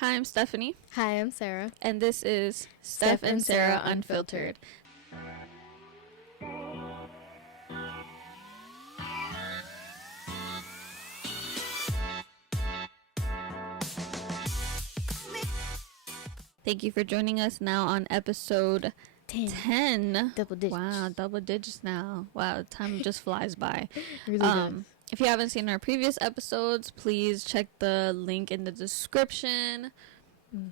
Hi, I'm Stephanie. Hi, I'm Sarah. And this is Steph and Sarah Unfiltered. Thank you for joining us now on episode 10. Double digits. Wow, double digits now. Wow, time just flies by. Really does. If you haven't seen our previous episodes, please check the link in the description.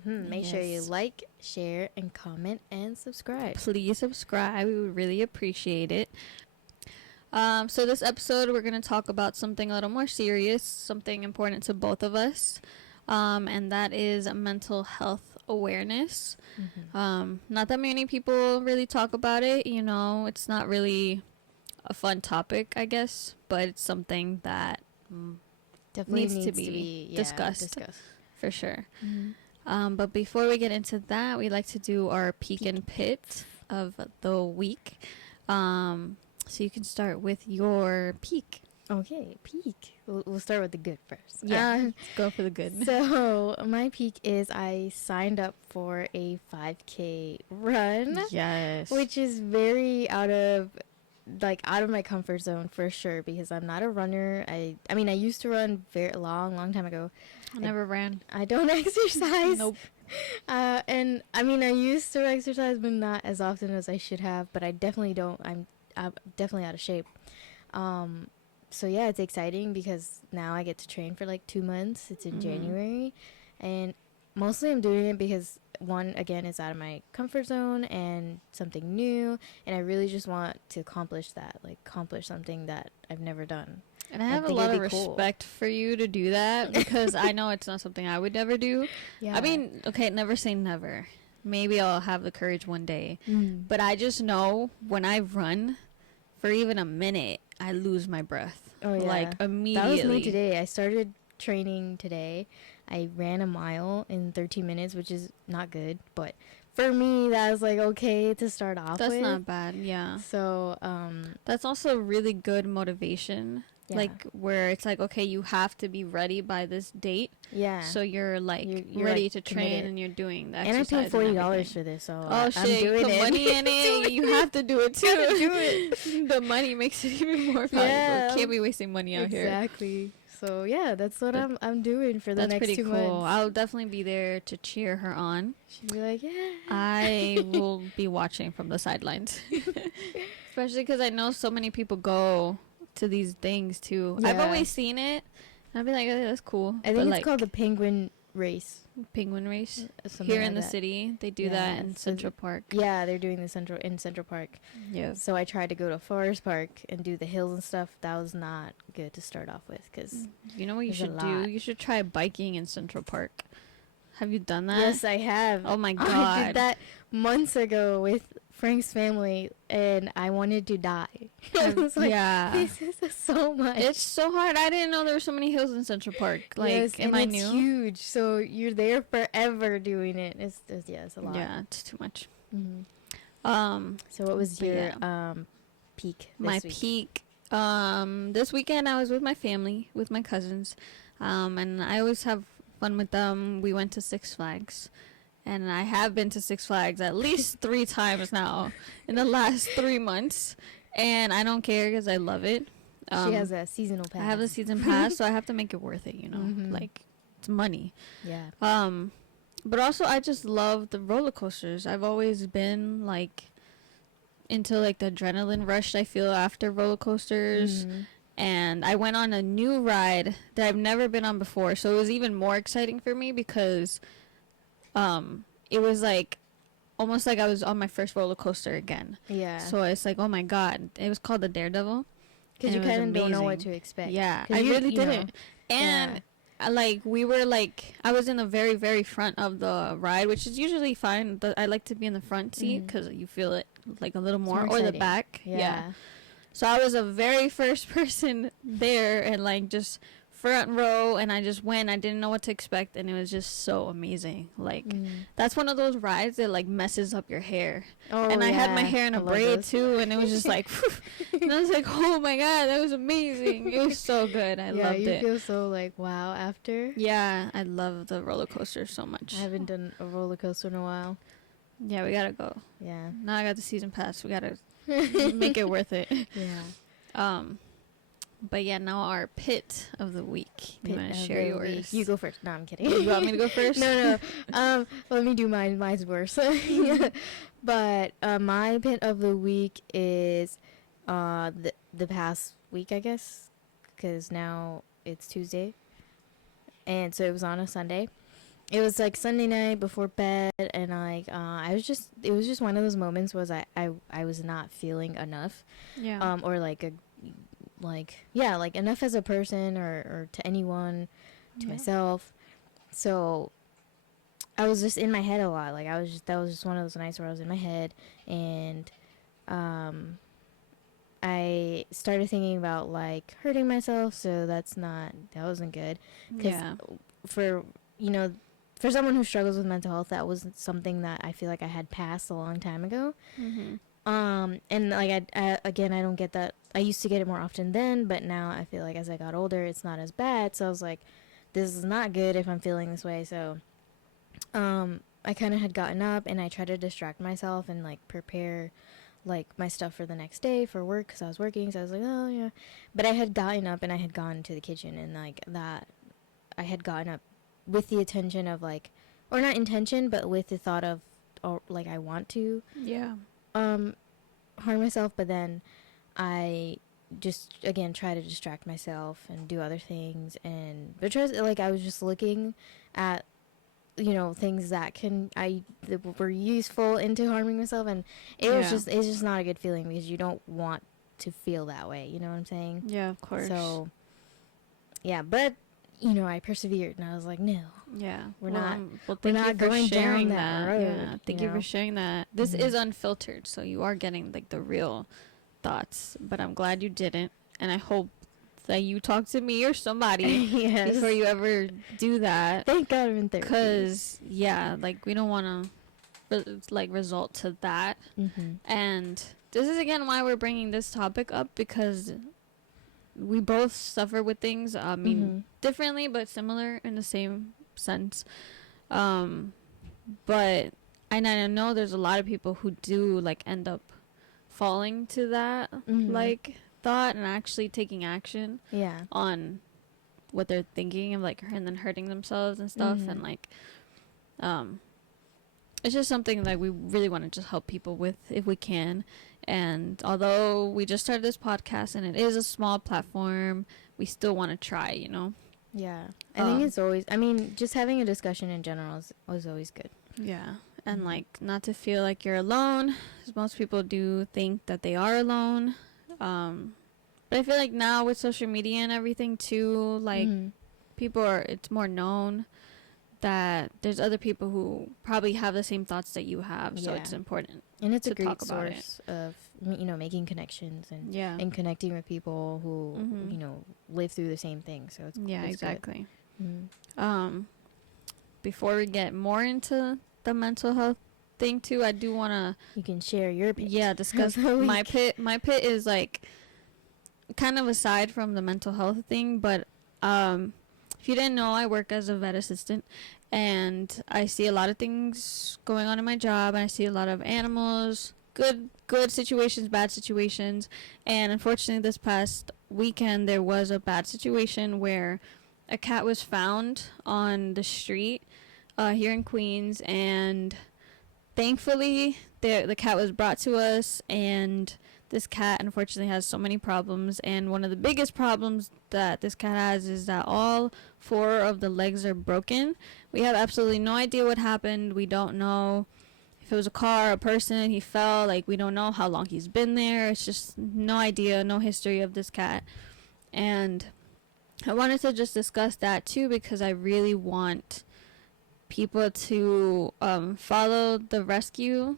Make sure you like, share, and comment, and subscribe. Please subscribe. We would really appreciate it. So this episode, we're going to talk about something a little more serious, something important to both of us, and that is mental health awareness. Not that many people really talk about it. You know, it's not really a fun topic, I guess, but it's something that Definitely needs to be discussed for sure. But before we get into that, we like to do our peak and pit of the week. So you can start with your peak. Okay, peak. We'll start with the good first. Yeah, go for the good. So my peak is I signed up for a 5K run. Yes. Which is very out of my comfort zone for sure, because I'm not a runner. I mean I used to run very long time ago. I never ran. I don't exercise. Nope. And I mean I used to exercise, but not as often as I should have. But I definitely don't. I'm definitely out of shape. So yeah, it's exciting because now I get to train for like 2 months. It's in January, and mostly I'm doing it because one, again, is out of my comfort zone and something new, and I really just want to accomplish something that I've never done. And I have a lot of respect for you to do that, because I know it's not something I would ever do. Yeah. I mean, okay, never say never. Maybe I'll have the courage one day. But I just know when I run for even a minute, I lose my breath. Oh, yeah. Like, immediately. That was me today. I started training today. I ran a mile in 13 minutes, which is not good. But for me, that was like okay to start off with. That's not bad, yeah. So, that's also really good motivation. Yeah. Like, where it's like, okay, you have to be ready by this date. Yeah. So you're like you're ready to train committed. And you're doing the exercise. And I paid $40 for this, so oh shit, I'm doing put it. money in it. You have to do it too. Do it. The money makes it even more valuable. Yeah. Can't be wasting money out here. Exactly. So yeah, that's what I'm doing for the next 2 months. That's pretty cool. I'll definitely be there to cheer her on. She'll be like, yeah. I will be watching from the sidelines, especially because I know so many people go to these things too. Yeah. I've always seen it. I'd be like, oh, that's cool. I think it's called the Penguin Race. Penguin Race. Here in the city, they do that in Central Park. Yeah, they're doing in Central Park. Yeah. So I tried to go to Forest Park and do the hills and stuff. That was not good to start off with, because you know what you should do? You should try biking in Central Park. Have you done that? Yes, I have. Oh my god! I did that months ago with Frank's family, and I wanted to die. I was like, yeah, this is so much. It's so hard. I didn't know there were so many hills in Central Park. Like, yes, am I new? It's huge, so you're there forever doing it. It's a lot. Yeah, it's too much. So what was your peak? My peak. This weekend I was with my family, with my cousins, and I always have fun with them. We went to Six Flags. And I have been to Six Flags at least 3 times now in the last 3 months. And I don't care because I love it. She has a seasonal pass. I have a season pass, so I have to make it worth it, you know. Like, it's money. Yeah. But also, I just love the roller coasters. I've always been, like, into, like, the adrenaline rush I feel after roller coasters. And I went on a new ride that I've never been on before. So it was even more exciting for me because it was like almost like I was on my first roller coaster again. Yeah. So it's like, oh my god, it was called the Daredevil. Because you kind of don't know what to expect. Yeah, I really didn't. And like we were like, I was in the very very front of the ride, which is usually fine. But I like to be in the front seat because you feel it like a little more, or the back. Yeah. So I was the very first person there, and like just front row, and I just went. I didn't know what to expect, and it was just so amazing. Like, that's one of those rides that, like, messes up your hair. Oh, and I had my yeah. hair in I a love braid, those. too, and it was just like, and I was like, oh, my God, that was amazing. It was so good. I Yeah, loved you it. feel so, like, wow after. Yeah, I love the roller coaster so much. I haven't done a roller coaster in a while. Yeah, we gotta go. Yeah. Now I got the season pass. We gotta make it worth it. Yeah. But yeah, now our pit of the week. You Pit want to of share the yours? week. You go first. No, I'm kidding. You want me to go first? No. Let me do mine. Mine's worse. But my pit of the week is the past week, I guess, because now it's Tuesday, and so it was on a Sunday. It was like Sunday night before bed, and like it was just one of those moments was I was not feeling enough, Yeah. or like like enough as a person or to anyone, to myself. So I was just in my head a lot. Like that was just one of those nights where I was in my head, and I started thinking about like hurting myself. So that wasn't good. Cause Yeah. for for someone who struggles with mental health, that wasn't something that I feel like I had passed a long time ago. Mm-hmm. And like I again, I don't get that. I used to get it more often then, but now I feel like as I got older, it's not as bad. So I was like, this is not good if I'm feeling this way. So, I kind of had gotten up and I tried to distract myself and like prepare like my stuff for the next day for work because I was working. So I was like, oh yeah, but I had gotten up and I had gone to the kitchen and like that, I had gotten up with the intention of like, or not intention, but with the thought of, oh, like I want to Yeah. harm myself, but then I just again try to distract myself and do other things, and but like I was just looking at things that were useful into harming myself, and it's just not a good feeling because you don't want to feel that way, you know what I'm saying? Yeah, of course. So yeah, but I persevered and I was like, no, yeah, we're not thank you going for sharing down that road, Yeah, thank you for sharing that. This is unfiltered, so you are getting like the real thoughts, but I'm glad you didn't, and I hope that you talk to me or somebody yes. before you ever do that. Thank God I'm in therapy. Because yeah, like we don't want to result to that. And this is again why we're bringing this topic up, because we both suffer with things. I mean, differently but similar in the same sense. But I know there's a lot of people who do like end up falling to that like thought and actually taking action on what they're thinking of, like, and then hurting themselves and stuff. And like it's just something that we really want to just help people with if we can. And although we just started this podcast and it is a small platform, we still want to try, Yeah. I think it's always, I mean, just having a discussion in general is always good. Yeah. And like not to feel like you're alone, because most people do think that they are alone. But I feel like now with social media and everything too, like it's more known that there's other people who probably have the same thoughts that you have. So it's important. And it's to a great talk about source of, making connections and and connecting with people who, live through the same thing. So it's exactly. Before we get more into the mental health thing too, I do want to... You can share your pit. Yeah, discuss my pit. My pit is like kind of aside from the mental health thing, but if you didn't know, I work as a vet assistant, and I see a lot of things going on in my job, and I see a lot of animals, good situations, bad situations, and unfortunately this past weekend there was a bad situation where a cat was found on the street here in Queens, and thankfully the cat was brought to us, and this cat unfortunately has so many problems, and one of the biggest problems that this cat has is that all 4 of the legs are broken. We have absolutely no idea what happened. We don't know if it was a car, a person, he fell. Like, we don't know how long he's been there. It's just no idea, no history of this cat. And I wanted to just discuss that too, because I really want people to follow the rescue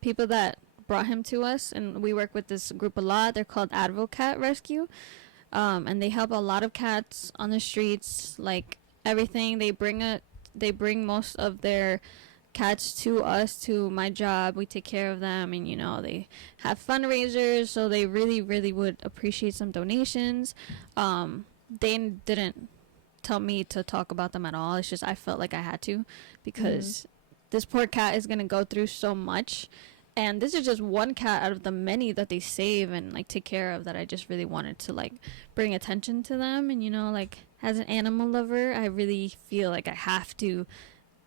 people that brought him to us. And we work with this group a lot. They're called Advocat Rescue. And they help a lot of cats on the streets, like everything. They bring most of their cats to us, to my job. We take care of them, and they have fundraisers, so they really, really would appreciate some donations. They didn't tell me to talk about them at all. It's just I felt like I had to, because this poor cat is gonna go through so much, and this is just one cat out of the many that they save and like take care of, that I just really wanted to like bring attention to them. And like as an animal lover, I really feel like I have to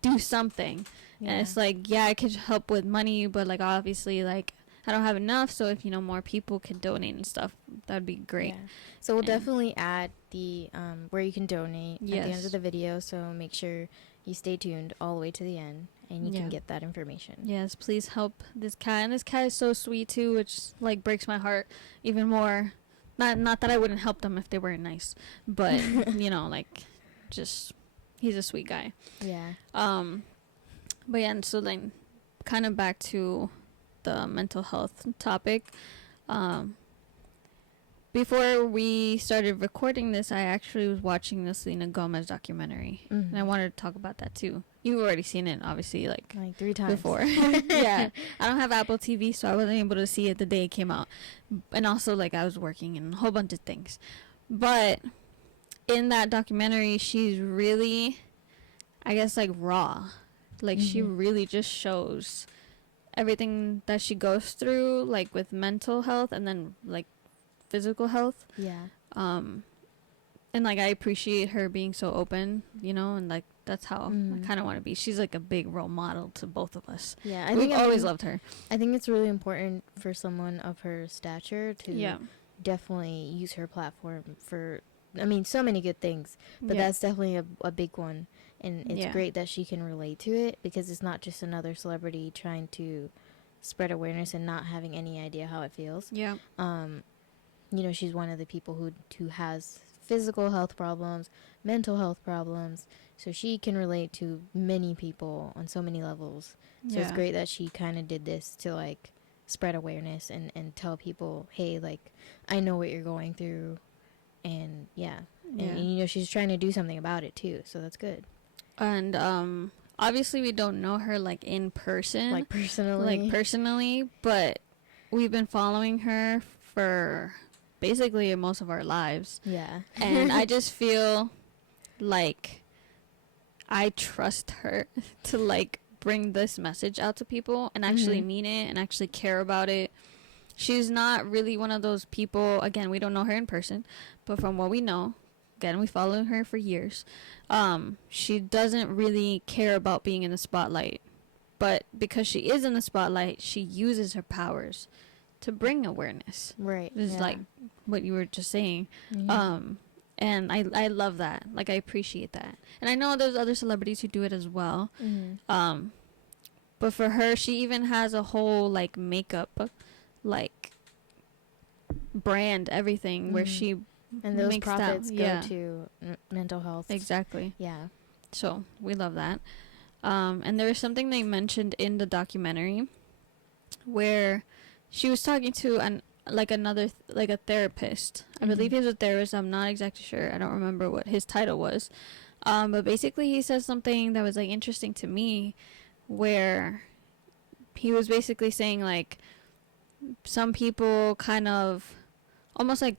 do something. And it's like, yeah, I could help with money, but like obviously like I don't have enough, so if more people can donate and stuff, that'd be great. Yeah. So we'll definitely add the where you can donate at the end Yes. of the video, so make sure you stay tuned all the way to the end and you can get that information. Yes, please help this cat. And this cat is so sweet too, which like breaks my heart even more. Not that I wouldn't help them if they weren't nice, but like just he's a sweet guy. Yeah. But yeah, and so then kind of back to the mental health topic. Before we started recording this, I actually was watching the Selena Gomez documentary, and I wanted to talk about that too. You've already seen it, obviously, like 3 times before. Yeah, I don't have Apple TV, so I wasn't able to see it the day it came out, and also like I was working and a whole bunch of things. But in that documentary, she's really, I guess, like raw. Like she really just shows everything that she goes through, like with mental health and then like physical health. Yeah. And like I appreciate her being so open, and like that's how I kind of want to be. She's like a big role model to both of us. Yeah, I've always loved her. I think it's really important for someone of her stature to definitely use her platform for, so many good things, but that's definitely a big one. And it's great that she can relate to it, because it's not just another celebrity trying to spread awareness and not having any idea how it feels. Yeah. She's one of the people who has physical health problems, mental health problems, so she can relate to many people on so many levels. So it's great that she kind of did this to like spread awareness and tell people, hey, like I know what you're going through, and and she's trying to do something about it too, so that's good. And obviously we don't know her like in person, like personally, but we've been following her for basically most of our lives. Yeah. And I just feel like I trust her to like bring this message out to people and actually mean it and actually care about it. She's not really one of those people, again, we don't know her in person, but from what we know, again, we follow her for years, she doesn't really care about being in the spotlight. But because she is in the spotlight, she uses her powers to bring awareness. Right. This is like what you were just saying. And I love that. Like, I appreciate that. And I know there's other celebrities who do it as well. But for her, she even has a whole, like, makeup, like, brand, everything, where she and those makes profits that, go to mental health. Exactly. Yeah. So, we love that. And there was something they mentioned in the documentary where she was talking to a therapist. I believe he was a therapist. I'm not exactly sure. I don't remember what his title was. But basically he said something that was like interesting to me, where he was basically saying like some people kind of almost like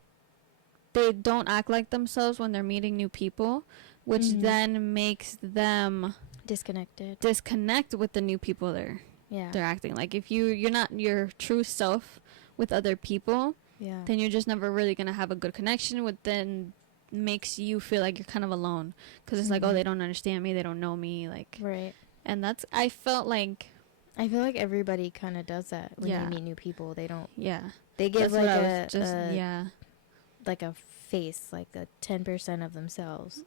they don't act like themselves when they're meeting new people, which then makes them disconnect with the new people they're acting like. If you're not your true self with other people, then you're just never really gonna have a good connection, with then makes you feel like you're kind of alone, because it's like, oh, they don't understand me, they don't know me, like, right. And that's, I feel like everybody kind of does that when they meet new people. They don't they give that's like a face, like a 10% of themselves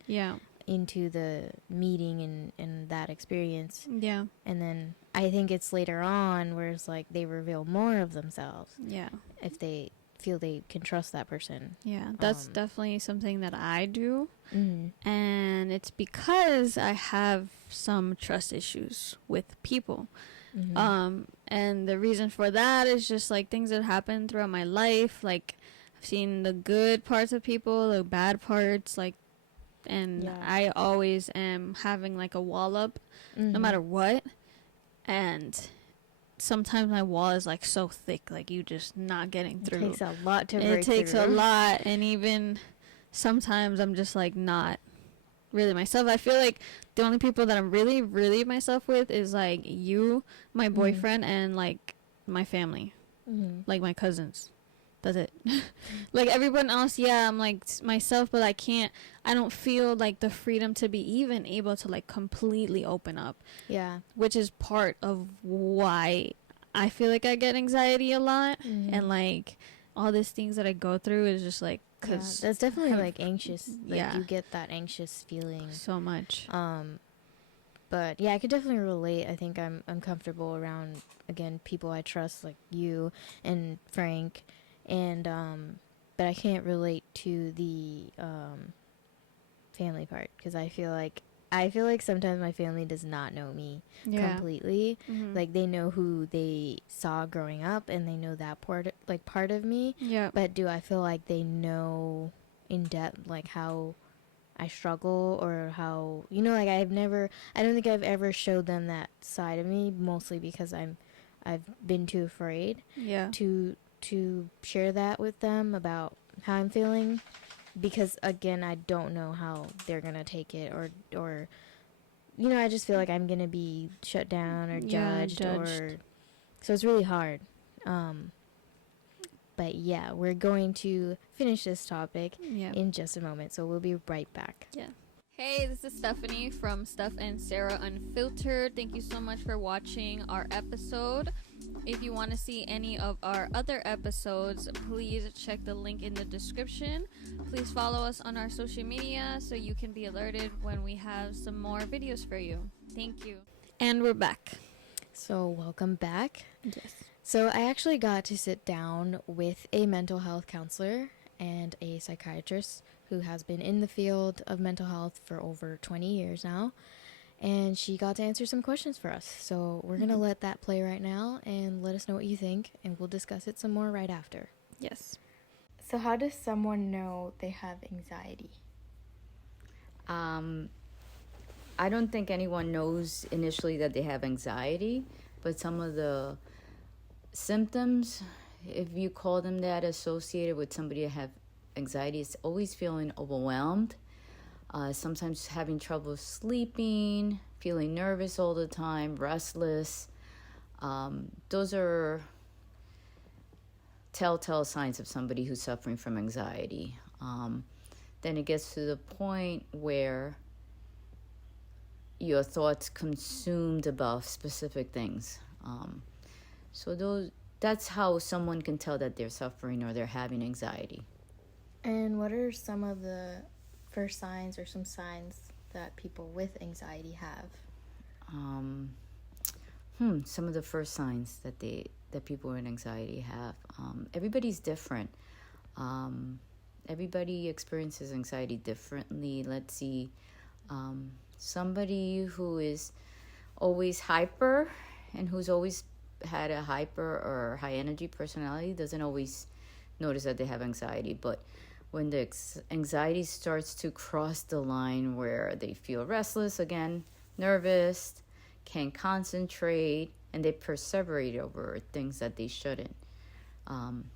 into the meeting and that experience. Yeah. And then I think it's later on where it's like they reveal more of themselves. Yeah. If they feel they can trust that person. Yeah, that's definitely something that I do. And it's because I have some trust issues with people. And the reason for that is just like things that happen throughout my life. Like, I've seen the good parts of people, the bad parts, like, and Yeah. I always am having like a wall up, no matter what. And sometimes my wall is like so thick, like you just not getting through. It takes a lot to break It takes through. a lot, and even sometimes I'm just like not really myself. I feel like the only people that I'm really, really myself with is like you, my boyfriend, and like my family, like my cousins. That's it. Like everyone else, yeah, I'm like myself, but I don't feel like the freedom to be even able to like completely open up. Yeah. Which is part of why I feel like I get anxiety a lot, and like all these things that I go through is just like, cause that's definitely like anxious. Like yeah. you get that anxious feeling so much. But yeah, I could definitely relate. I think I'm comfortable around, again, people I trust, like you and Frank, and but I can't relate to the family part, because I feel like sometimes my family does not know me completely. Like they know who they saw growing up, and they know that part of me. Yeah. But do I feel like they know in depth like how I struggle, or how, like I don't think I've ever showed them that side of me, mostly because I've been too afraid to share that with them about how I'm feeling, because again, I don't know how they're gonna take it, or I just feel like I'm gonna be shut down or judged. Or so it's really hard. But yeah, we're going to finish this topic in just a moment, so we'll be right back. Yeah. Hey, this is Stephanie from Steph and Sarah Unfiltered. Thank you so much for watching our episode. If you want to see any of our other episodes, please check the link in the description. Please follow us on our social media so you can be alerted when we have some more videos for you. Thank you. And we're back. So welcome back. Yes. So I actually got to sit down with a mental health counselor and a psychiatrist who has been in the field of mental health for over 20 years now. And she got to answer some questions for us. So we're going to let that play right now and let us know what you think, and we'll discuss it some more right after. Yes. So how does someone know they have anxiety? I don't think anyone knows initially that they have anxiety, but some of the symptoms, if you call them that, associated with somebody that have anxiety, is always feeling overwhelmed, sometimes having trouble sleeping, feeling nervous all the time, restless. Those are telltale signs of somebody who's suffering from anxiety. Then it gets to the point where your thoughts consumed about specific things. So that's how someone can tell that they're suffering or they're having anxiety. And what are some of the first signs or some signs that people with anxiety have? Some of the first signs that people with anxiety have. Everybody's different. Everybody experiences anxiety differently. Let's see. Somebody who is always hyper and who's always had a hyper or high energy personality doesn't always notice that they have anxiety. But when the anxiety starts to cross the line where they feel restless, again, nervous, can't concentrate, and they perseverate over things that they shouldn't,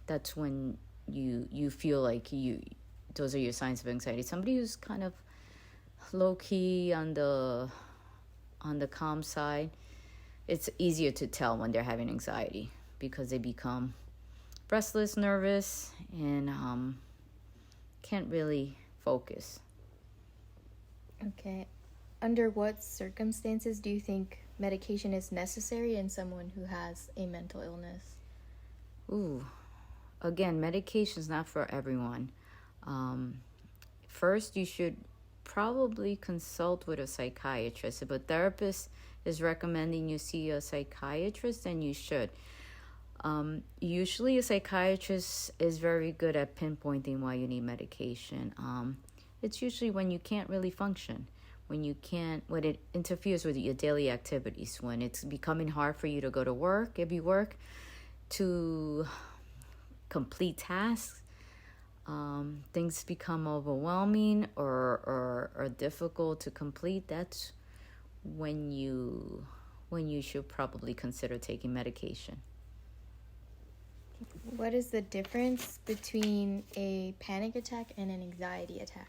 that's when you feel like those are your signs of anxiety. Somebody who's kind of low-key on the calm side, it's easier to tell when they're having anxiety because they become restless, nervous, and can't really focus. Okay. Under what circumstances do you think medication is necessary in someone who has a mental illness? Again, medication's not for everyone. First, you should probably consult with a psychiatrist. If a therapist is recommending you see a psychiatrist, then you should. Usually a psychiatrist is very good at pinpointing why you need medication. It's usually when you can't really function, when it interferes with your daily activities, when it's becoming hard for you to go to work, if you work, to complete tasks, things become overwhelming or difficult to complete, that's when you should probably consider taking medication. What is the difference between a panic attack and an anxiety attack?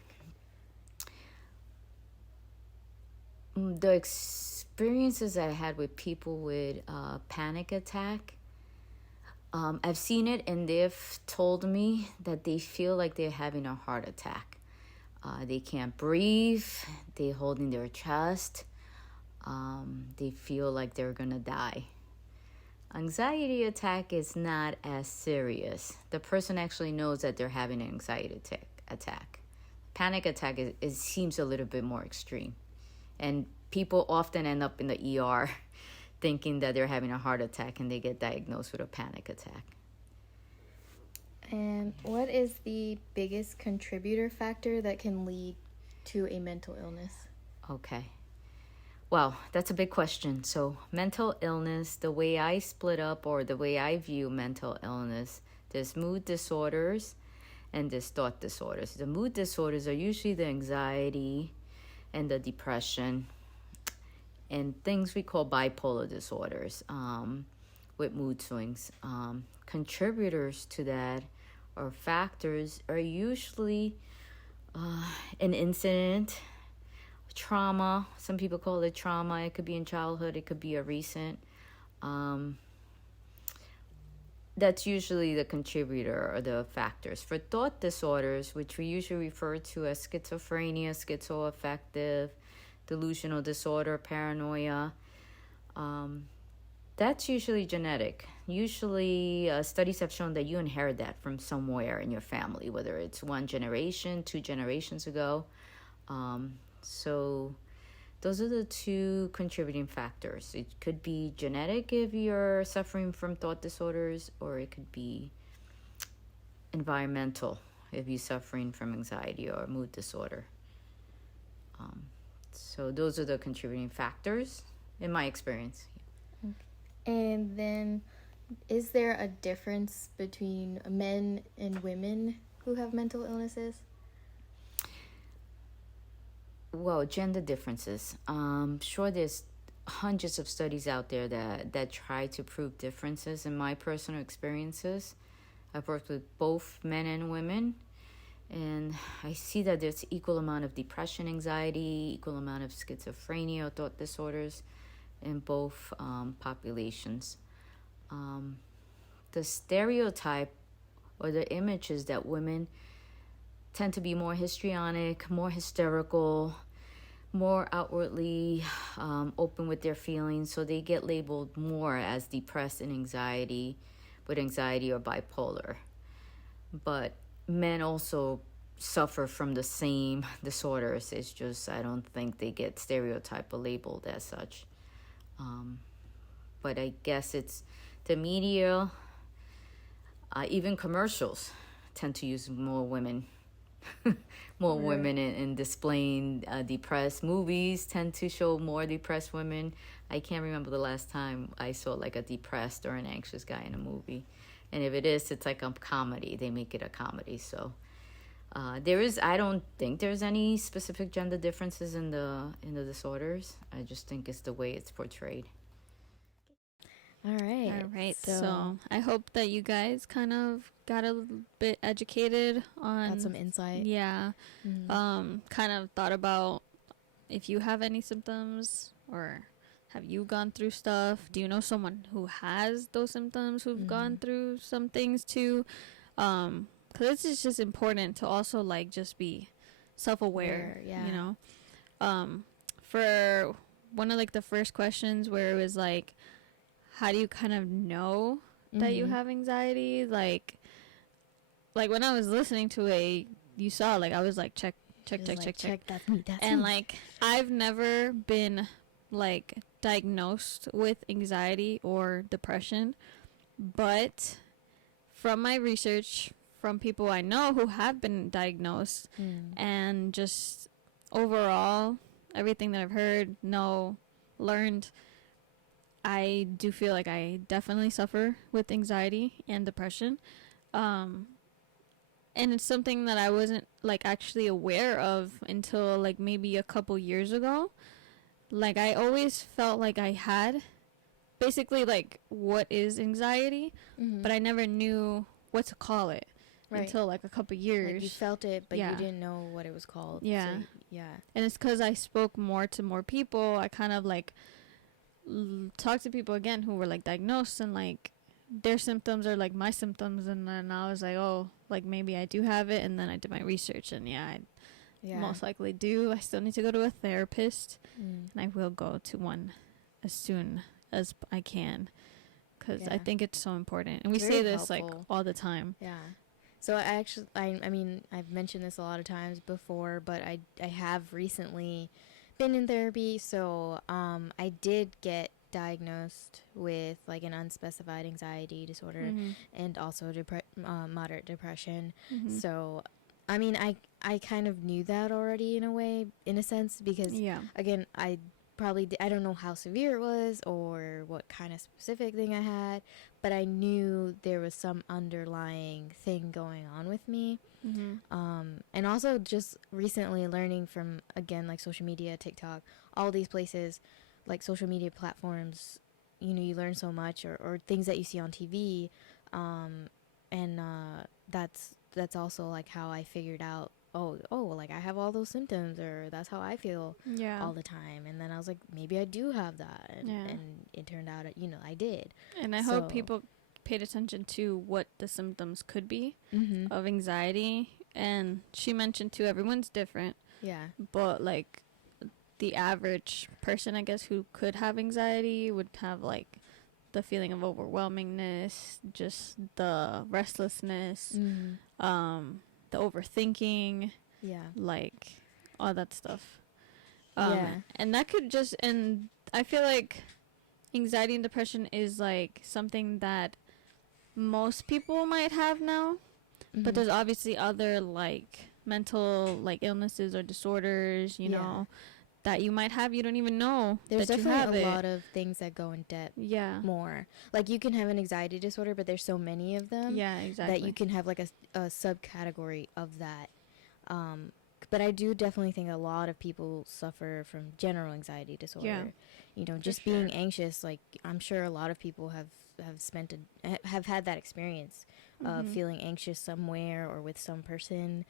The experiences I had with people with panic attack, I've seen it and they've told me that they feel like they're having a heart attack. They can't breathe, they're holding their chest, they feel like they're gonna die. Anxiety attack is not as serious. The person actually knows that they're having an anxiety attack. Panic attack seems a little bit more extreme. And people often end up in the ER thinking that they're having a heart attack and they get diagnosed with a panic attack. And what is the biggest contributor factor that can lead to a mental illness? Okay. Well, that's a big question. So mental illness, the way I split up or the way I view mental illness, there's mood disorders and there's thought disorders. The mood disorders are usually the anxiety and the depression and things we call bipolar disorders with mood swings. Contributors to that or factors are usually an incident, trauma. Some people call it trauma. It could be in childhood. It could be a recent. That's usually the contributor or the factors. For thought disorders, which we usually refer to as schizophrenia, schizoaffective, delusional disorder, paranoia, that's usually genetic. Usually studies have shown that you inherit that from somewhere in your family, whether it's one generation, 2 generations ago. So those are the 2 contributing factors. It could be genetic if you're suffering from thought disorders, or it could be environmental if you're suffering from anxiety or mood disorder. So those are the contributing factors in my experience. And then, is there a difference between men and women who have mental illnesses? Well, gender differences. Sure, there's hundreds of studies out there that try to prove differences. In my personal experiences, I've worked with both men and women, and I see that there's equal amount of depression, anxiety, equal amount of schizophrenia or thought disorders in both populations. The stereotype or the image is that women tend to be more histrionic, more hysterical, more outwardly open with their feelings, so they get labeled more as depressed and anxiety or bipolar. But men also suffer from the same disorders. It's just I don't think they get stereotyped or labeled as such. But I guess it's the media, even commercials tend to use more women. More Right. women in displaying depressed. Movies tend to show more depressed women. I can't remember the last time I saw like a depressed or an anxious guy in a movie. And if it is, it's like a comedy. They make it a comedy. So I don't think there's any specific gender differences in the disorders. I just think it's the way it's portrayed. All right. All right. So I hope that you guys kind of got a little bit educated on got some insight. Yeah. Mhm. Kind of thought about if you have any symptoms or have you gone through stuff? Do you know someone who has those symptoms who've gone through some things too? Because it's just important to also like just be self-aware, Yeah. you know? For one of like the first questions where it was like, how do you kind of know that you have anxiety? Like when I was listening to it, you saw like I was like check. That's me. That's And me. like I've never been like diagnosed with anxiety or depression, but from my research, from people I know who have been diagnosed, and just overall everything that I've heard, learned, I do feel like I definitely suffer with anxiety and depression. and it's something that I wasn't like actually aware of until like maybe a couple years ago. Like I always felt like I had basically like what is anxiety, but I never knew what to call it until like a couple years. Like you felt it, but Yeah. you didn't know what it was called. Yeah. So, yeah. And it's because I spoke more to more people. I kind of like talked to people again who were like diagnosed, and like their symptoms are like my symptoms, and then I was like, oh, like maybe I do have it. And then I did my research, and I most likely do. I still need to go to a therapist, and I will go to one as soon as I can, because I think it's so important, and we say this like all the time. Yeah. So I mean, I've mentioned this a lot of times before, but I have recently been in therapy. So I did get diagnosed with like an unspecified anxiety disorder and also moderate depression. So I mean, I kind of knew that already in a way, in a sense, because again, I don't know how severe it was or what kind of specific thing I had, but I knew there was some underlying thing going on with me. And also just recently learning from, again, like social media, TikTok, all these places, like social media platforms, you know, you learn so much, or things that you see on TV. And that's also like how I figured out, oh, like I have all those symptoms, or that's how I feel all the time. And then I was like, maybe I do have that. And it turned out, you know, I did. And I hope people paid attention to what the symptoms could be of anxiety. And she mentioned too, everyone's different. Yeah. But like the average person, I guess, who could have anxiety would have like the feeling of overwhelmingness, just the restlessness, the overthinking, like all that stuff. And that could just, and I feel like anxiety and depression is like something that most people might have now, but there's obviously other like mental like illnesses or disorders, you know, that you might have, you don't even know. There's that definitely you have a lot of things that go in depth. Yeah. More. Like you can have an anxiety disorder, but there's so many of them. Yeah, exactly. That you can have like a subcategory of that. But I do definitely think a lot of people suffer from general anxiety disorder. Yeah. You know, just being anxious. Like I'm sure a lot of people have had that experience of feeling anxious somewhere or with some person.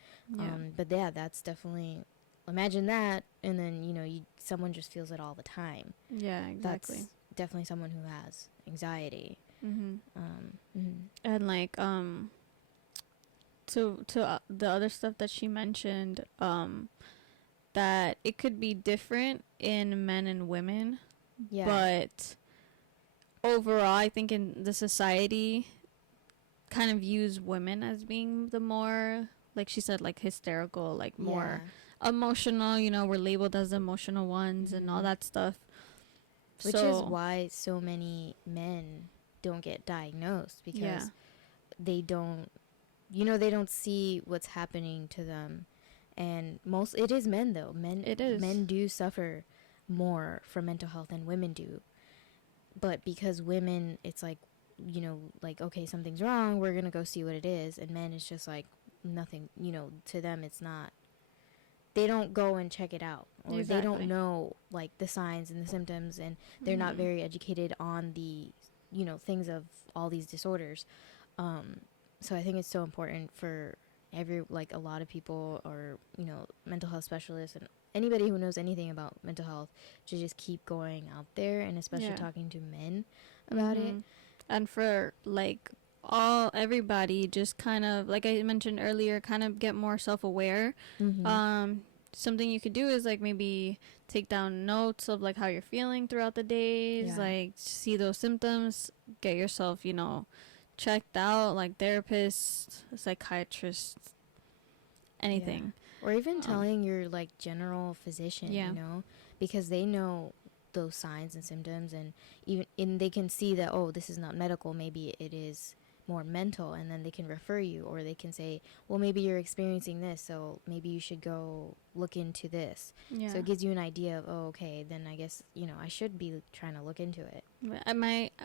But yeah, that's definitely, imagine that, and then you know someone just feels it all the time. Yeah, exactly. That's definitely someone who has anxiety. And like to the other stuff that she mentioned, that it could be different in men and women. Yeah. But overall, I think in the society kind of views women as being the more, like she said, like hysterical, like more emotional, you know, we're labeled as the emotional ones and all that stuff. Which is why so many men don't get diagnosed, because they don't, you know, they don't see what's happening to them. And it is men though. Men do suffer more from mental health than women do. But because women, it's like, you know, like, okay, something's wrong, we're going to go see what it is. And men, it's just like nothing, you know, to them, it's not, they don't go and check it out. Or they don't know, like, the signs and the symptoms, and they're not very educated on the, you know, things of all these disorders. So I think it's so important for a lot of people, or, you know, mental health specialists and anybody who knows anything about mental health, to just keep going out there, and especially talking to men about it. And for like everybody, just kind of like I mentioned earlier, kind of get more self-aware. Something you could do is like maybe take down notes of like how you're feeling throughout the days, like see those symptoms, get yourself, you know, checked out, like therapists, psychiatrists, anything. Or even telling your like general physician, you know, because they know those signs and symptoms, and they can see that, oh, this is not medical, maybe it is more mental, and then they can refer you, or they can say, well, maybe you're experiencing this, so maybe you should go look into this. Yeah. So it gives you an idea of, oh, okay, then I guess, I should be trying to look into it.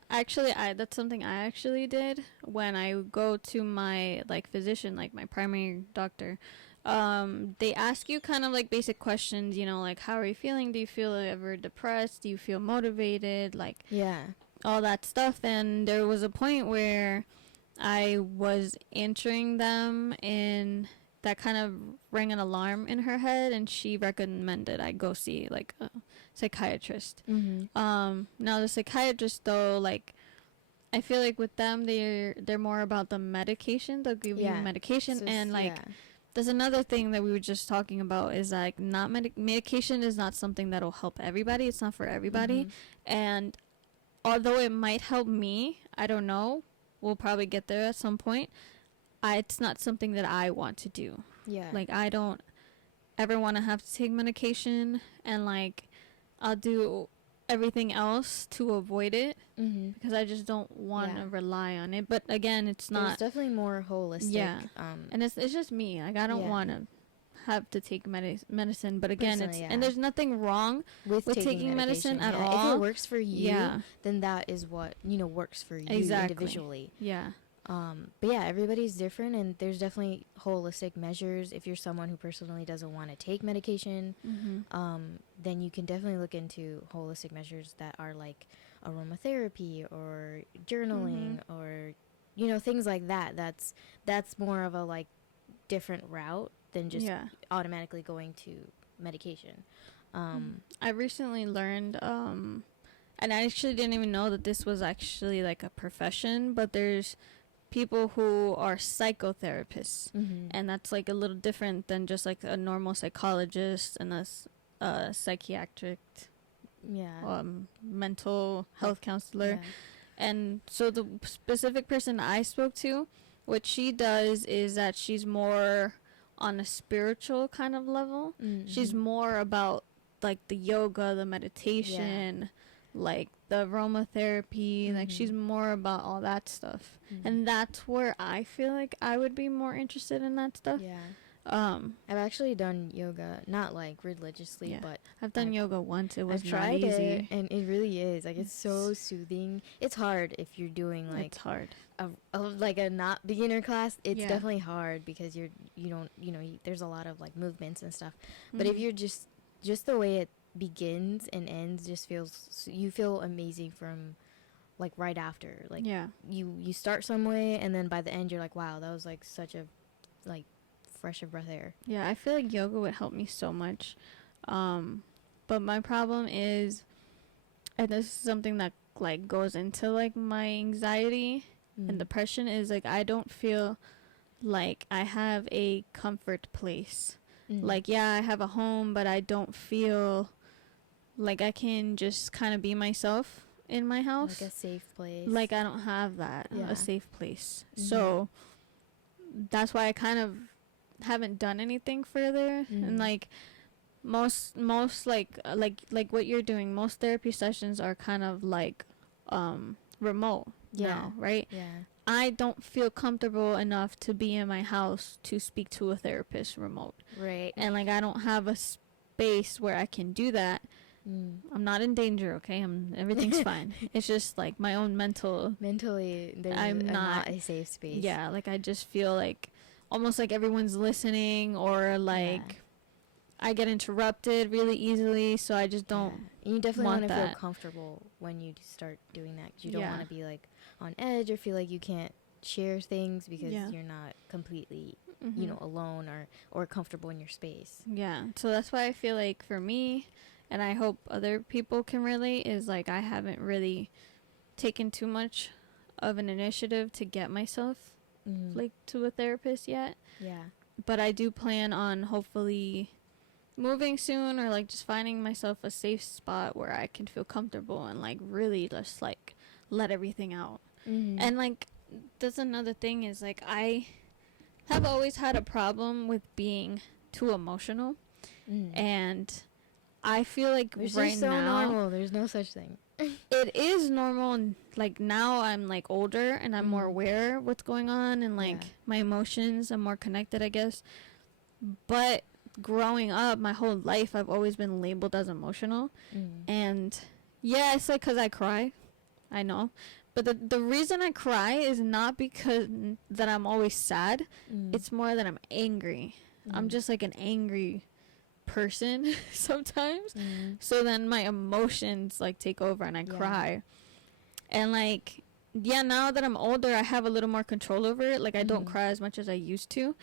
That's something I actually did when I go to my like physician, like my primary doctor. They ask you kind of like basic questions, like how are you feeling? Do you feel ever depressed? Do you feel motivated? Like all that stuff. And there was a point where I was answering them, and that kind of rang an alarm in her head, and she recommended I go see like a psychiatrist. Now the psychiatrist though, like I feel like with them they're more about the medication. They'll give you medication, and like there's another thing that we were just talking about is like not medication is not something that'll help everybody. It's not for everybody. And although it might help me, I don't know, we'll probably get there at some point. It's not something that I want to do. Like I don't ever want to have to take medication, and like I'll do everything else to avoid it because I just don't want to rely on it. But again, it's not. There's definitely more holistic. Yeah, and it's just me. Like I don't want to have to take medicine. But again, and there's nothing wrong with taking medicine at all. If it works for you, then that is what works for you individually. But yeah, everybody's different, and there's definitely holistic measures. If you're someone who personally doesn't want to take medication, then you can definitely look into holistic measures that are like aromatherapy or journaling or things like that. That's more of a like different route than just automatically going to medication. I recently learned and I actually didn't even know that this was actually like a profession, but there's people who are psychotherapists, and that's like a little different than just like a normal psychologist and a psychiatric mental health counselor. And so the specific person I spoke to, what she does is that she's more on a spiritual kind of level. She's more about like the yoga, the meditation, like the aromatherapy, like she's more about all that stuff. And that's where I feel like I would be more interested in that stuff. I've actually done yoga, not like religiously, but I've done yoga once. It was not easy. It, and it really is like it's so soothing. It's hard if you're doing like it's hard like a not beginner class. It's definitely hard because you don't there's a lot of like movements and stuff. But if you're just the way it begins and ends just you feel amazing from like right after, like you start some way, and then by the end you're like, wow, that was like such a like fresh of breath air. I feel like yoga would help me so much, but my problem is, and this is something that like goes into like my anxiety and depression, is like I don't feel like I have a comfort place. Like I have a home, but I don't feel like I can just kind of be myself in my house. Like a safe place. Like I don't have that, a safe place. So that's why I kind of haven't done anything further. And like most like what you're doing, most therapy sessions are kind of like remote now, right? I don't feel comfortable enough to be in my house to speak to a therapist remote. Right. And like I don't have a space where I can do that. I'm not in danger, okay? Everything's fine. It's just like my own mentally I'm not a safe space. Like I just feel like almost like everyone's listening, or like I get interrupted really easily, so I just don't You definitely want to feel comfortable when you start doing that. You don't want to be like on edge or feel like you can't share things because you're not completely alone or comfortable in your space. So that's why I feel like for me, and I hope other people can relate, is like I haven't really taken too much of an initiative to get myself like to a therapist yet. But I do plan on hopefully moving soon, or like just finding myself a safe spot where I can feel comfortable and like really just like let everything out. And like that's another thing, is like I have always had a problem with being too emotional, and I feel like Which right is so now normal. There's no such thing. it is normal, and like now I'm like older and I'm more aware of what's going on, and like my emotions, I'm more connected, I guess. But growing up my whole life I've always been labeled as emotional. And yeah, it's like because I cry, I know, but the reason I cry is not because that I'm always sad. It's more that I'm angry. I'm just like an angry person sometimes. So then my emotions like take over and I cry. And like, yeah, now that I'm older I have a little more control over it. Like I don't cry as much as I used to,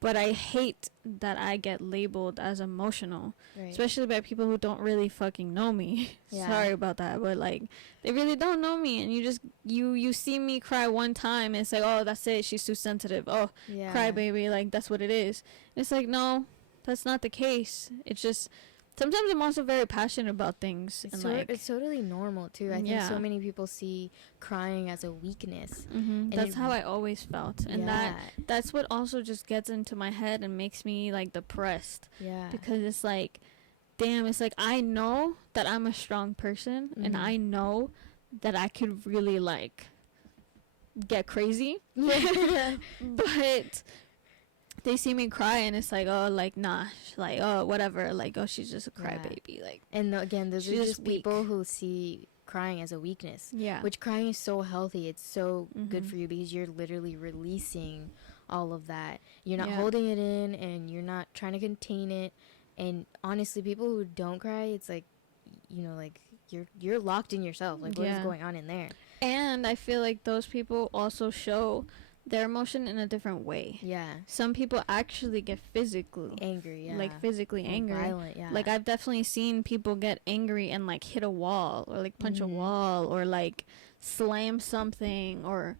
but I hate that I get labeled as emotional, especially by people who don't really fucking know me. Sorry about that, but like they really don't know me, and you just you see me cry one time and it's like, oh, that's it, she's too sensitive, oh, cry baby, like that's what it is. And it's like, no, that's not the case. It's just sometimes I'm also very passionate about things. It's, and like, it's totally normal too. I think so many people see crying as a weakness. That's how I always felt, and that's what also just gets into my head and makes me like depressed. Because it's like, damn, it's like I know that I'm a strong person, and I know that I could really like get crazy. But they see me cry and it's like, oh, like, nah, like, oh, whatever, like, oh, she's just a crybaby, like. And again, those are she's just people who see crying as a weakness. Which crying is so healthy. It's so good for you because you're literally releasing all of that. You're not holding it in, and you're not trying to contain it. And honestly, people who don't cry, it's like, you know, like you're locked in yourself. Like, what is going on in there? And I feel like those people also show their emotion in a different way. Some people actually get physically angry, like physically angry, violent, like I've definitely seen people get angry and like hit a wall, or like punch a wall, or like slam something, or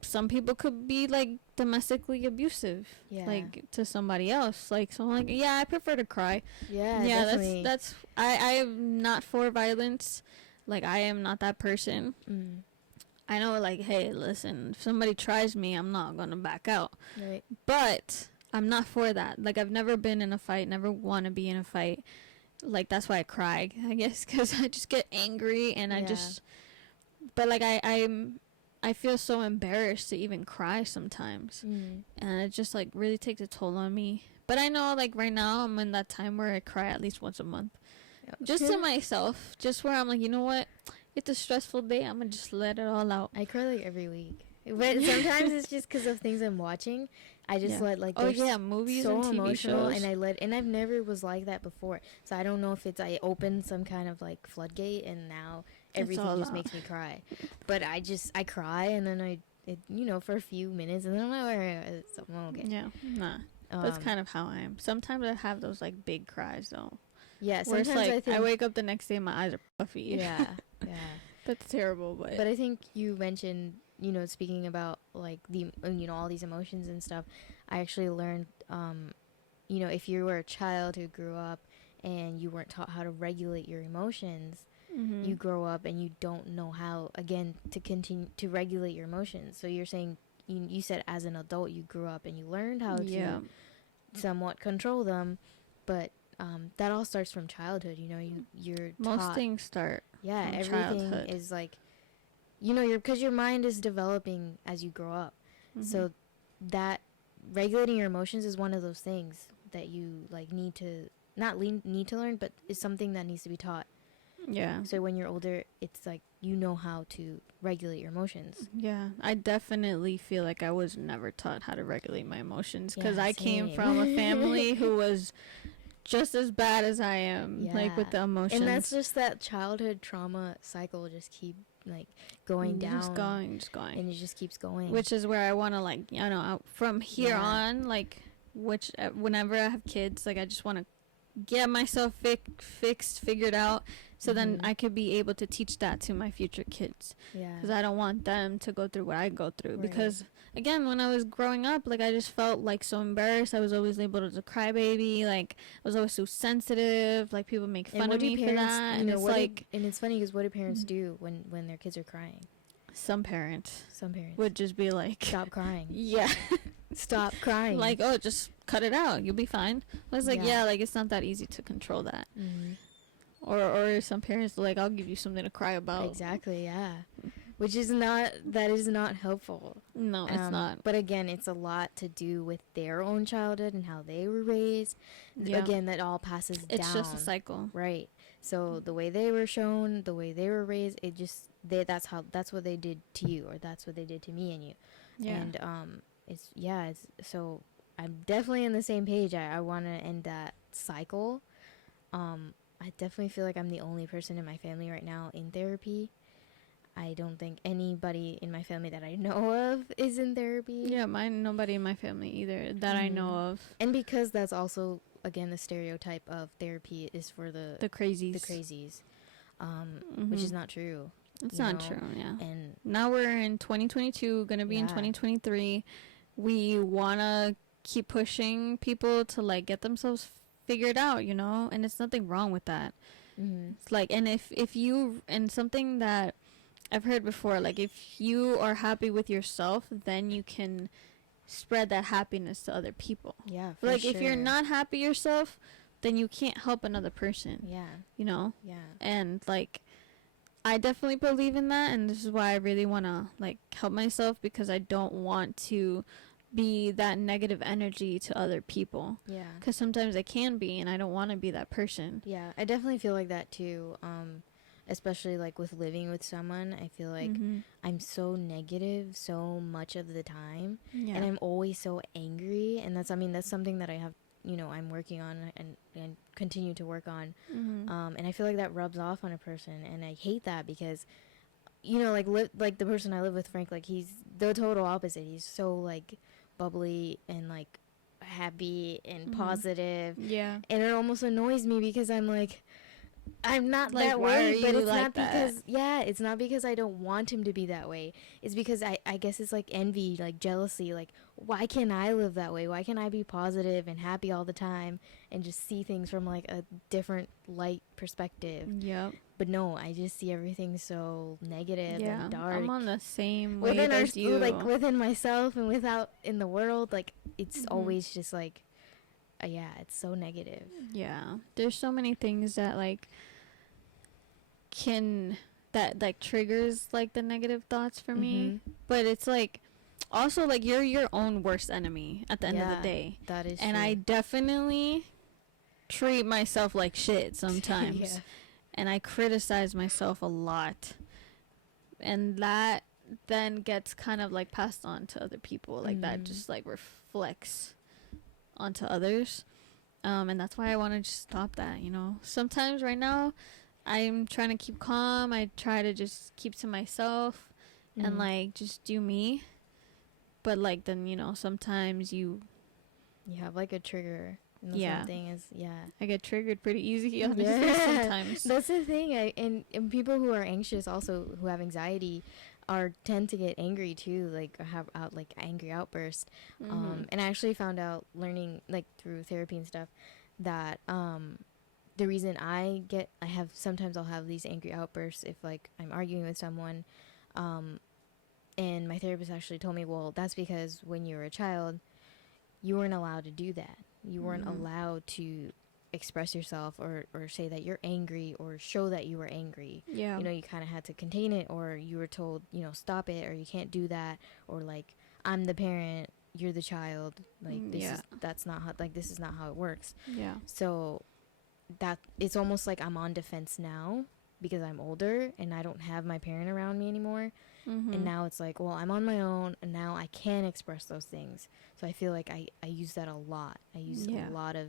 some people could be like domestically abusive, like to somebody else. Like, so I'm like, yeah, I prefer to cry. Definitely. that's I am not for violence. Like, I am not that person. I know, like, hey, listen, if somebody tries me, I'm not gonna back out. But I'm not for that. Like, I've never been in a fight, never want to be in a fight. Like, that's why I cry, I guess, because I just get angry, and I just, but like, I feel so embarrassed to even cry sometimes. And it just like really takes a toll on me. But I know, like, right now I'm in that time where I cry at least once a month. Just to myself, just where I'm like, you know what? It's a stressful day. I'm gonna just let it all out. I cry like every week, but sometimes it's just because of things I'm watching. I just let like movies so and TV emotional, shows. and I've never was like that before. So I don't know if it's I opened some kind of like floodgate, and now everything just makes me cry. But I cry, and then you know, for a few minutes, and then I'm okay. That's kind of how I am. Sometimes I have those like big cries though. Where it's like I wake up the next day and my eyes are puffy. That's terrible. But I think you mentioned, you know, speaking about like the, you know, all these emotions and stuff. I actually learned, you know, if you were a child who grew up and you weren't taught how to regulate your emotions, you grow up and you don't know how, again, to continue to regulate your emotions. So you're saying, you said as an adult you grew up and you learned how to somewhat control them, but that all starts from childhood. You know, you're most taught, things start from everything childhood. is like, you know, because your mind is developing as you grow up. So that regulating your emotions is one of those things that you like need to need to learn, but is something that needs to be taught. So when you're older, it's like, you know how to regulate your emotions. I definitely feel like I was never taught how to regulate my emotions, because I came from a family who was just as bad as I am, like with the emotions. And that's just that childhood trauma cycle just keep like going down. Just going. And it just keeps going. Which is where I want to, like, you know, from here on, like, whenever I have kids, like, I just want to get myself figured out, so then I could be able to teach that to my future kids. Because I don't want them to go through what I go through. Because, again, when I was growing up, like, I just felt, like, so embarrassed. I was always labeled as a crybaby. Like, I was always so sensitive. Like, people make fun of me for that. And it's like... And it's funny because what do parents do when their kids are crying? some parents Some parents would just be like, stop crying. yeah, Stop crying. like, oh, just cut it out, you'll be fine. I was like, Yeah. yeah, like, it's not that easy to control that. Mhm. Or some parents are like, I'll give you something to cry about. Exactly, yeah. Which is not, that is not helpful. No, it's not. But again, it's a lot to do with their own childhood and how they were raised. Yeah. Again, that all passes down. It's just a cycle. Right. So the way they were shown, the way they were raised, it just, that's what they did to you, or that's what they did to me and you. Yeah. And it's so I'm definitely on the same page. I want to end that cycle. I definitely feel like I'm the only person in my family right now in therapy. I don't think anybody in my family that I know of is in therapy. Yeah, nobody in my family either that I know of. And because that's also, again, the stereotype of therapy is for the crazies. Which is not true. It's you not know? true, yeah. And Now we're in 2022, gonna be in Yeah. 2023. We wanna keep pushing people to like get themselves figured out, you know, and it's nothing wrong with that. It's like, and if you, and something that I've heard before, like if you are happy with yourself, then you can spread that happiness to other people. yeah, for Like if you're sure. not happy yourself, then you can't help another person, Yeah, you know? yeah. And like I definitely believe in that, and this is why I really want to like help myself, because I don't want to be that negative energy to other people, Yeah. because sometimes I can be, and I don't want to be that person. Yeah, I definitely feel like that too. Especially like with living with someone, I feel like I'm so negative so much of the time, Yeah. and I'm always so angry. And that's something that I have, I'm working on and continue to work on. And I feel like that rubs off on a person, and I hate that because, like the person I live with, Frank, like he's the total opposite. He's so like bubbly and like happy and positive, Yeah. and it almost annoys me because I'm like, I'm not Like, that why way, are but you it's like not that? because it's not because I don't want him to be that way. It's because I guess it's like envy, like jealousy, like why can't I live that way? Why can't I be positive and happy all the time and just see things from like a different light perspective? Yep. But no, I just see everything so negative Yeah. and dark. I'm on the same wave Within as you. like within myself and without in the world, like it's always just like it's so negative. Yeah. There's so many things that like that like triggers like the negative thoughts for me, but it's like also like you're your own worst enemy at the end of the day. That is And true. I definitely treat myself like shit sometimes. Yeah. And I criticize myself a lot. And that then gets kind of like passed on to other people. Like that just like reflects onto others. And that's why I want to just stop that, you know. Sometimes right now I'm trying to keep calm. I try to just keep to myself and like just do me. But like then, you know, sometimes you have like a trigger. And Yeah. something is I get triggered pretty easy honestly Yeah. sometimes. That's the thing. And people who are anxious, also who have anxiety, tend to get angry too, like have angry outbursts. And I actually found out learning like through therapy and stuff that the reason sometimes I'll have these angry outbursts if like I'm arguing with someone, and my therapist actually told me, well, that's because when you were a child you weren't allowed to do that. You weren't allowed to express yourself or say that you're angry or show that you were angry. Yeah. You kind of had to contain it, or you were told, stop it, or you can't do that, or like, I'm the parent, you're the child, like that's not how, like, this is not how it works. Yeah. So that it's almost like I'm on defense now because I'm older and I don't have my parent around me anymore. And now it's like, well, I'm on my own and now I can express those things. So I feel like I use that a lot. I use a lot of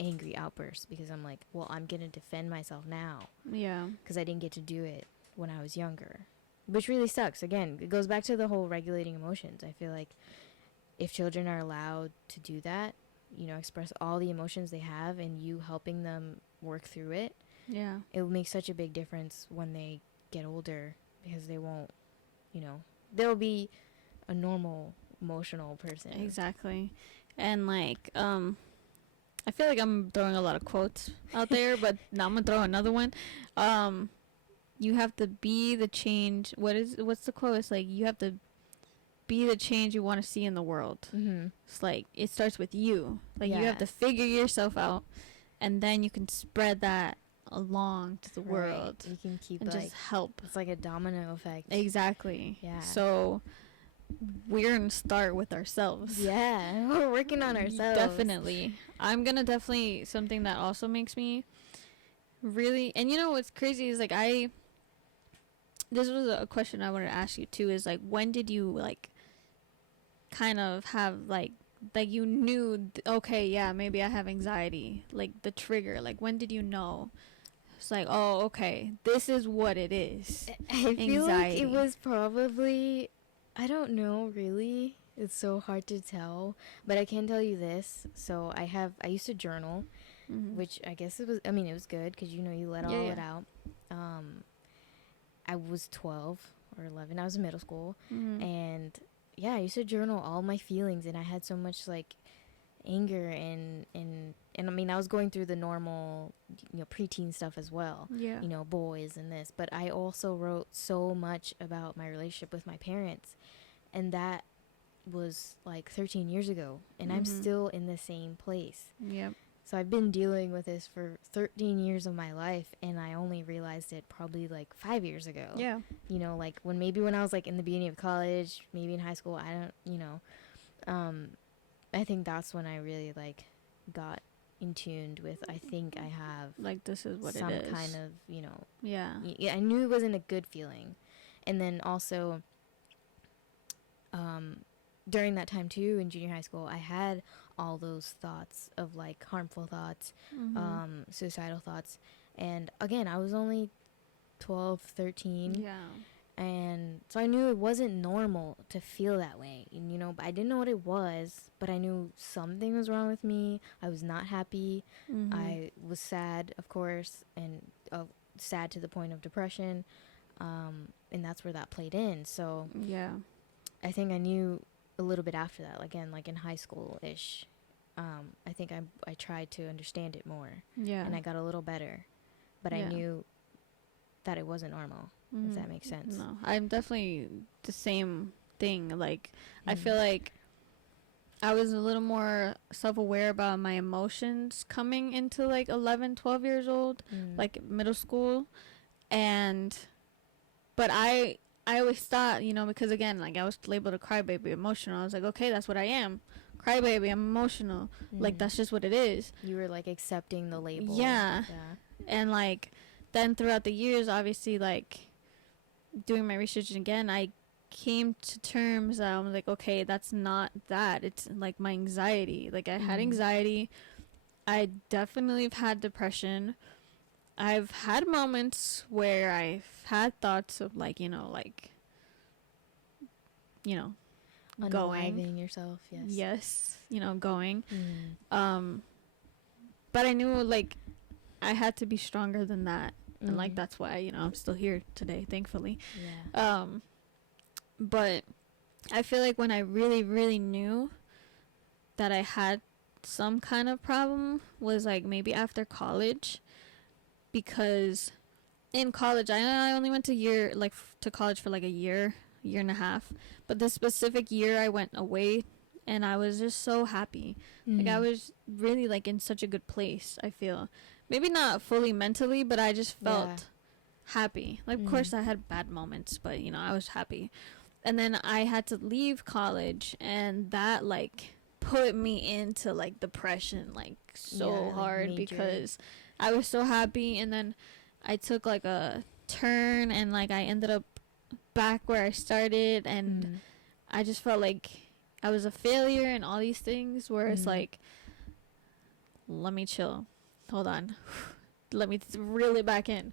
angry outbursts because I'm like, well, I'm going to defend myself now. Yeah. Because I didn't get to do it when I was younger, which really sucks. Again, it goes back to the whole regulating emotions. I feel like if children are allowed to do that, express all the emotions they have and you helping them work through it, it will make such a big difference when they get older because they won't, they'll be a normal emotional person. Exactly. And like I feel like I'm throwing a lot of quotes out there, but now I'm gonna throw another one. you have to be the change. What's the quote? It's like you have to be the change you want to see in the world. It's like it starts with you. Like you have to figure yourself out, and then you can spread that along to the world. You can keep and like, just help. It's like a domino effect. Exactly. Yeah. So we're gonna start with ourselves. Yeah, we're working on ourselves. Definitely. I'm gonna definitely, something that also makes me really, and you know what's crazy is like this was a question I wanted to ask you too, is like, when did you like kind of have like you knew, okay, yeah, maybe I have anxiety, like the trigger, like when did you know? It's like, oh, okay, this is what it is. I feel like it was probably, I don't know really. It's so hard to tell, but I can tell you this. So I used to journal, which I guess it was good because you let all it out. I was 12 or 11. I was in middle school, and yeah, I used to journal all my feelings, and I had so much like anger and I mean, I was going through the normal, preteen stuff as well. Yeah. Boys and this, but I also wrote so much about my relationship with my parents, and that was like 13 years ago, and I'm still in the same place. Yep. So I've been dealing with this for 13 years of my life, and I only realized it probably like 5 years ago. Yeah. Like when I was like in the beginning of college, maybe in high school, I don't, I think that's when I really like got in tuned with, I think I have like, this is what it is. Some kind of, Yeah. Yeah, I knew it wasn't a good feeling. And then also, during that time too, in junior high school, I had all those thoughts of like harmful thoughts, suicidal thoughts. And again, I was only 12, 13. Yeah. And so I knew it wasn't normal to feel that way, and, but I didn't know what it was, but I knew something was wrong with me. I was not happy. I was sad, of course, and sad to the point of depression. And that's where that played in. So yeah, I think I knew a little bit after that, again, like in high school-ish. I think I tried to understand it more. Yeah. And I got a little better, but I knew that it wasn't normal. If that makes sense. No, I'm definitely the same thing. Like, I feel like I was a little more self-aware about my emotions coming into like 11, 12 years old, like middle school. But I always thought, because again, like I was labeled a crybaby, emotional. I was like, okay, that's what I am. Crybaby, I'm emotional. Like, that's just what it is. You were like accepting the label. Yeah. And like, then throughout the years, obviously, like, doing my research again, I came to terms that I'm like, okay, that's not that. It's like my anxiety. Like, I had anxiety. I definitely have had depression. I've had moments where I've had thoughts of like, going yourself. Yes, going. But I knew like I had to be stronger than that. And like that's why I'm still here today, thankfully. But I feel like when I really, really knew that I had some kind of problem was like maybe after college, because in college I only went to college for like a year and a half, but the specific year I went away and I was just so happy. Like, I was really like in such a good place. I feel maybe not fully mentally, but I just felt happy. Like, of course I had bad moments, but I was happy. And then I had to leave college, and that like put me into like depression, like so hard, because I was so happy, and then I took like a turn, and like I ended up back where I started, and I just felt like I was a failure and all these things, where it's like, let me chill. Hold on. Let me reel it back in.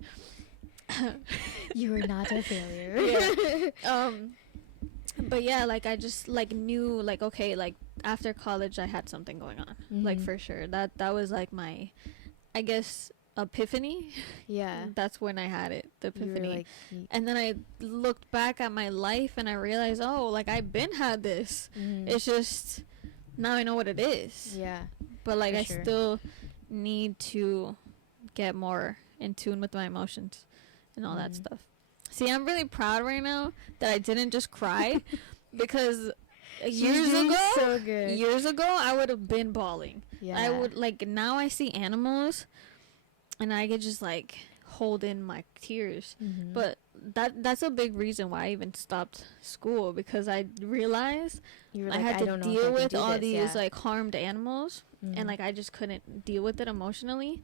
You were not a failure. But yeah, like I just like knew like, okay, like after college I had something going on. Like, for sure. That was like my, I guess, epiphany. Yeah. That's when I had it, the epiphany. Like, and then I looked back at my life and I realized, oh, like I've been had this. It's just now I know what it is. Yeah. But like I still need to get more in tune with my emotions. and all that stuff. See, I'm really proud right now that I didn't just cry because years ago I would have been bawling. Yeah. I would, like, now I see animals and I could just, like, hold in my tears. But that's a big reason why I even stopped school, because I realized I had to deal with all these like harmed animals, and like I just couldn't deal with it emotionally.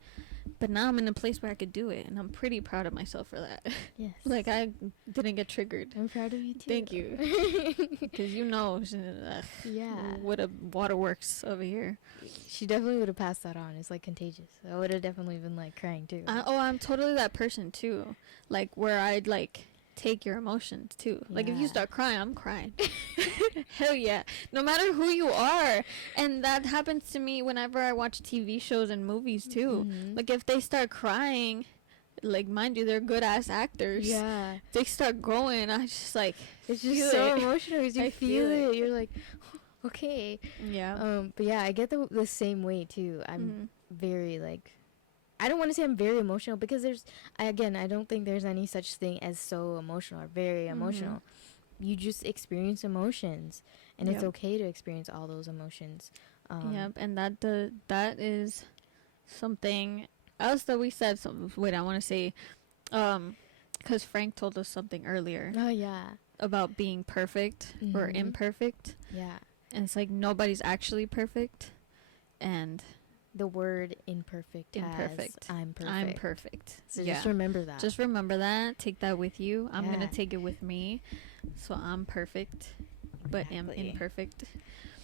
But now I'm in a place where I could do it, and I'm pretty proud of myself for that. Yes. Like, I didn't get triggered. I'm proud of you too. Thank you. Because what a waterworks over here. She definitely would have passed that on. It's like contagious. I would have definitely been like crying too. I'm totally that person too. Like, where I'd like take your emotions too. Like, if you start crying, I'm crying. Hell yeah. No matter who you are. And that happens to me whenever I watch TV shows and movies too. Like, if they start crying, like, mind you, they're good ass actors. Yeah. They start going. I just like, it's just so emotional because you feel it. You're like, okay. Yeah. But yeah, I get the same way too. I'm very like, I don't want to say I'm very emotional, because I don't think there's any such thing as so emotional or very emotional. You just experience emotions, and it's okay to experience all those emotions. And that is something else that we said. Wait, I want to say, because Frank told us something earlier. Oh yeah. About being perfect or imperfect. Yeah. And it's like, nobody's actually perfect, and the word imperfect. I'm perfect. So just remember that. Just remember that. Take that with you. I'm gonna take it with me. So I'm perfect, but am imperfect.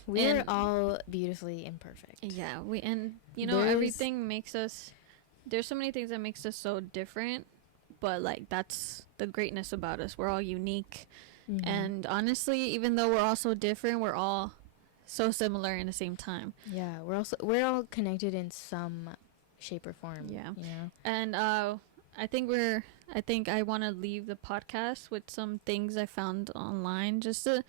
We're all beautifully imperfect. Yeah, everything makes us. There's so many things that makes us so different, but like, that's the greatness about us. We're all unique, and honestly, even though we're all so different, we're all so similar in the same time. Yeah, we're all connected in some shape or form. Yeah. You know? And I think I want to leave the podcast with some things I found online, just a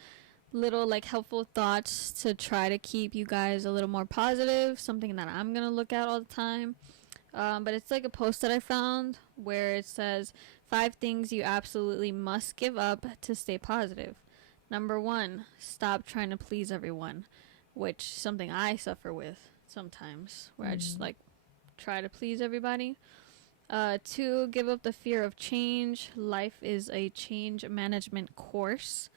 little like helpful thoughts to try to keep you guys a little more positive, something that I'm going to look at all the time. But it's like a post that I found where it says 5 things you absolutely must give up to stay positive. Number 1, stop trying to please everyone, which is something I suffer with sometimes, where I just like try to please everybody. 2, give up the fear of change. Life is a change management course.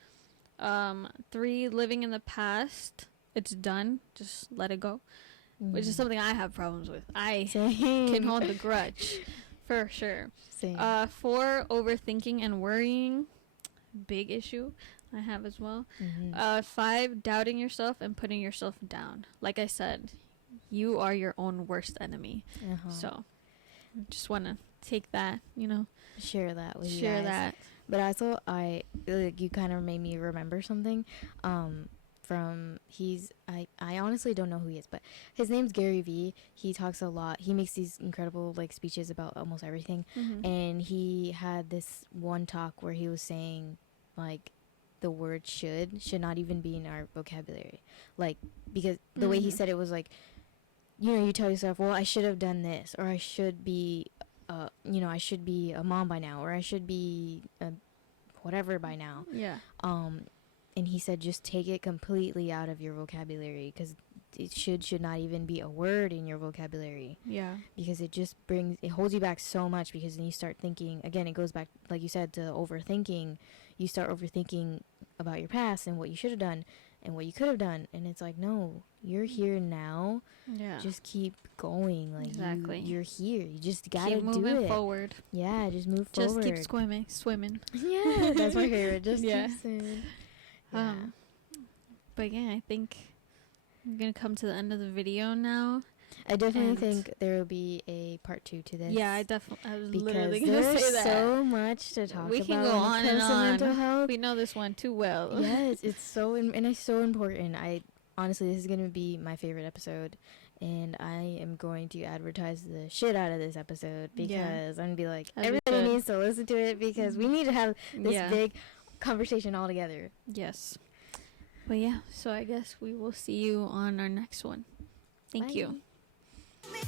3, living in the past. It's done. Just let it go, which is something I have problems with. I can hold the grudge for sure. Same. 4, overthinking and worrying. Big issue I have as well. 5, doubting yourself and putting yourself down. Like I said, you are your own worst enemy. So just want to take that, share that with you guys. Share that. But also, you kind of made me remember something. I honestly don't know who he is, but his name's Gary Vee. He talks a lot. He makes these incredible like speeches about almost everything. And he had this one talk where he was saying, like, the word should not even be in our vocabulary. Like, because the way he said it was like, you tell yourself, well, I should have done this, or I should be I should be a mom by now, or I should be whatever by now. Yeah. And he said, just take it completely out of your vocabulary, because it should not even be a word in your vocabulary. Yeah. Because it holds you back so much, because then you start thinking, again, it goes back, like you said, to overthinking. You start overthinking about your past and what you should have done and what you could have done. And it's like, no, you're here now. Yeah. Just keep going. Like, exactly. You're here. You just gotta keep moving do it. Forward. Yeah, just move forward. Just keep swimming. Yeah, that's my favorite. Just keep swimming. Yeah. But yeah, I think we're gonna come to the end of the video now. I definitely think there will be a part 2 to this. Yeah, I was because literally gonna say that. There's so much to talk about. We can go on and on. Mental health. We know this one too well. Yes, it's so and it's so important. Honestly, this is gonna be my favorite episode, and I am going to advertise the shit out of this episode, because I'm gonna be like, everybody needs to listen to it, because we need to have this big conversation all together. Yes. But yeah, so I guess we will see you on our next one. Thank you. Me.